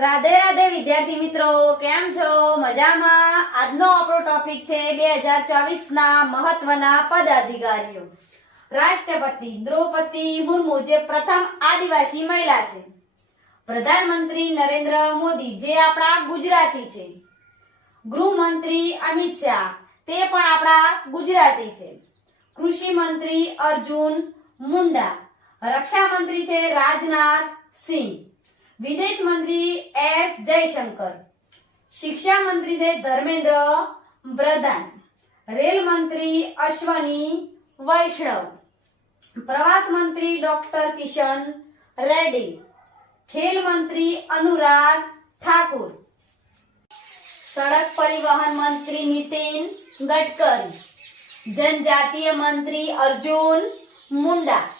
રાધે રાધે વિદ્યાર્થી મિત્રો, કેમ છો? મજામાં? આજનો આપણો ટોપિક છે 2024 ના મહત્વના પદાધિકારીઓ. રાષ્ટ્રપતિ દ્રૌપદી મુર્મુ જે પ્રથમ આદિવાસી મહિલા છે. પ્રધાનમંત્રી નરેન્દ્ર મોદી જે આપણા ગુજરાતી છે. ગૃહમંત્રી અમિત શાહ તે પણ આપણા ગુજરાતી છે. કૃષિ મંત્રી અર્જુન મુંડા. રક્ષા મંત્રી છે રાજનાથ સિંહ. વિદેશ મંત્રી એસ જયશંકર. શિક્ષા મંત્રી છે ધર્મેન્દ્ર પ્રધાન. રેલ મંત્રી અશ્વની વૈષ્ણવ. પ્રવાસ મંત્રી ડોક્ટર કિશન રેડ્ડી. ખેલ મંત્રી અનુરાગ ઠાકુર. સડક પરિવહન મંત્રી નીતિન ગડકરી. જનજાતીય મંત્રી અર્જુન મુંડા.